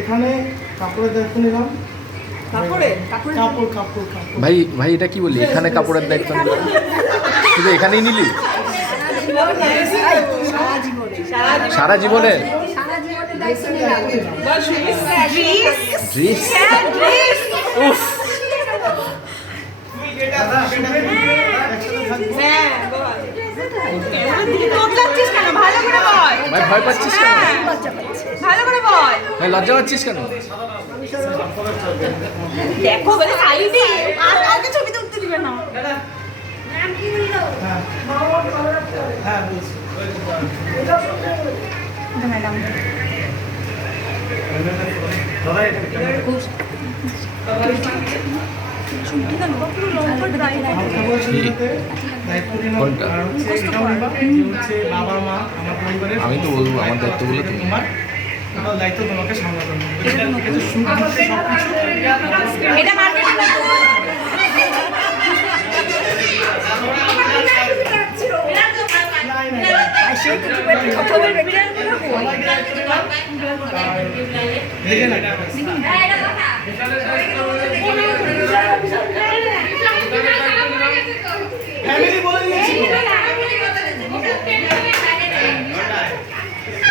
এখানে কাপড়ের দায়িত্ব নিলাম। কাপড় ভাই ভাই এটা কি বলি, এখানে কাপড়ের দায়িত্ব নিলাম, শুধু এখানেই নিলি সারা জীবনে? ড্রেস উফ, ভাই ভয় পাচ্ছিস কেন? ভাই লজ্জা পাচ্ছিস কেন? দেখো বলে সাইডে আর কাউকে ছবি তুলতে দিবে না। হ্যাঁ বলছি। ম্যাডাম দায়িত্ব নিলাম। কোনটা? আর হচ্ছে এটাও নিবা, যে হচ্ছে বাবা মা আমার পরিবারের। আমি তো বলবো আমার দায়িত্বগুলো তুমি। তোমার তোমার দায়িত্ব তোমাকে সামলাতে হবে। এটা সুখ দিচ্ছে সবকিছু। এটা মার্কেটে না তো দেখে না